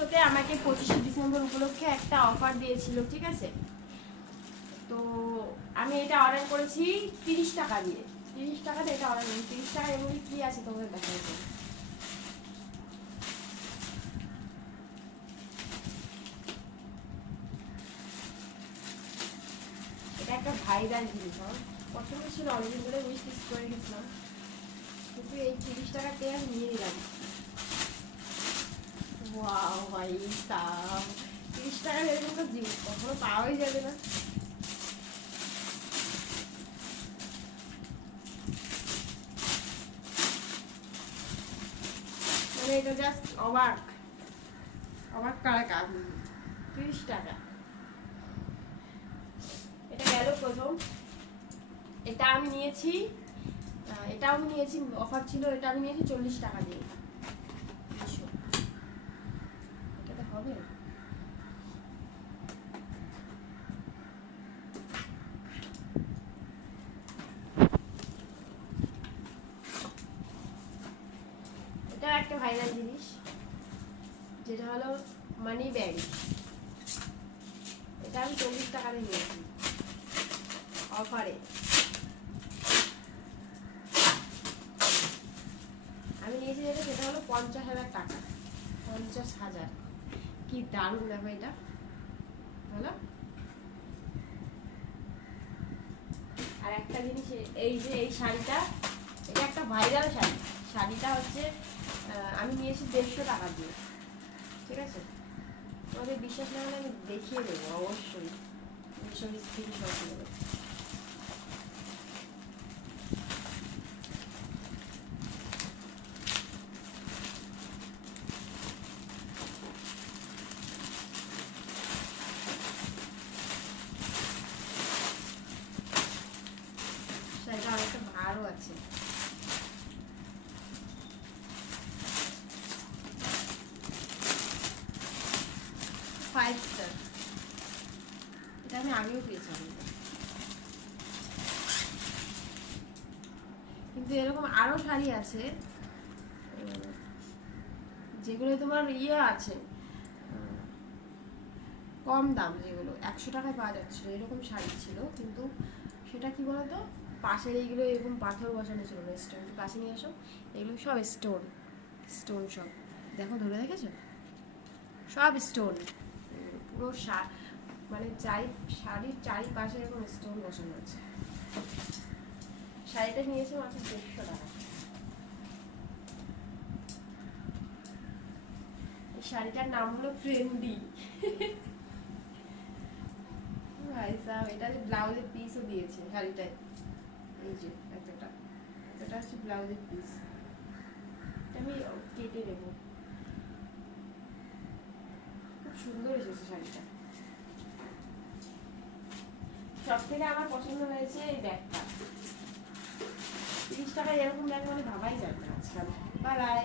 মিশোতে আমাকে 25শে ডিসেম্বর উপলক্ষে একটা অফার দিয়েছিল, ঠিক আছে? তো আমি এটা অর্ডার করেছি 30 টাকা দিয়ে। 30 টাকাতে এটা অর্ডার করেছি। 30 টাকা এমনি কি আছে তোমাদের দেখাবো। এটা একটা ভাইরাল জিনিস, আমার পছন্দ ছিল, অনেকদিন ধরে উইশ লিস্ট করে গেছিলাম, কিন্তু এই 30 টাকাতে আমি নিয়ে নিলাম। ওয়াও ভাই সাব, 30 টাকার এরকম তো জিনিস কখনো পাওয়াই যাবে না। মানে এটা জাস্ট অবাক অবাক করা কাজ। 30 টাকা, এটা গেল প্রথম। এটা আমি নিয়েছি, এটাও আমি নিয়েছি, অফার ছিল, এটা আমি নিয়েছি 40 টাকা দিয়ে। এটাতে হবে? এটা একটা ভাইরাল জিনিস, যেটা হলো মানি ব্যাগ। এটা আমি 40 টাকা দিয়ে নিয়েছি অফারে। আমি নিয়েছি যেটা, সেটা হলো 50,000 টাকা। 50,000, কি দারুণ দেখো এটা, হলো। আর একটা জিনিস, এই যে এই শাড়িটা, এটা একটা ভাইরাল শাড়ি। শাড়িটা হচ্ছে আমি নিয়েছি 150 টাকা দিয়ে, ঠিক আছে? তোমাদের বিশ্বাস না হলে আমি দেখিয়ে দেবো অবশ্যই, ভীষণ স্ক্রিনশট নেবে। শাড়িটা অনেকটা ভালো আছে। ফাইভ স্টার, এটা আমি আগেও পেয়েছিলাম। কিন্তু এরকম আরো শাড়ি আছে যেগুলো তোমার ইয়ে আছে, কম দাম, যেগুলো 100 টাকায় পাওয়া যাচ্ছিল, এরকম শাড়ি ছিল। কিন্তু সেটা কি বলতো, পাশের এইগুলো এরকম পাথর বসানো ছিল না, স্টোন। পাশে নিয়ে আসো, এগুলো সব স্টোন, স্টোন সব দেখো, ধরে দেখেছো, সব স্টোন। পুরো মানে শাড়ির চারিপাশে এরকম স্টোন বসানো আছে। শাড়িটা নিয়েছে মাত্র 150 টাকা। এই শাড়িটার নাম হলো ট্রেন্ডি। ভাই সাহেব, এটা ব্লাউজের পিসও দিয়েছে শাড়িটায়, এই যে এতটা, এটা হচ্ছে ব্লাউজের পিস। এটা আমি কেটে নেব। খুব সুন্দর এসেছে শাড়িটা। সব থেকে আমার পছন্দ হয়েছে এই ব্যাগটা। 30 টাকায় এরকম ব্যাগ মানে ভাবাই যাবে না আজকাল। Bye bye.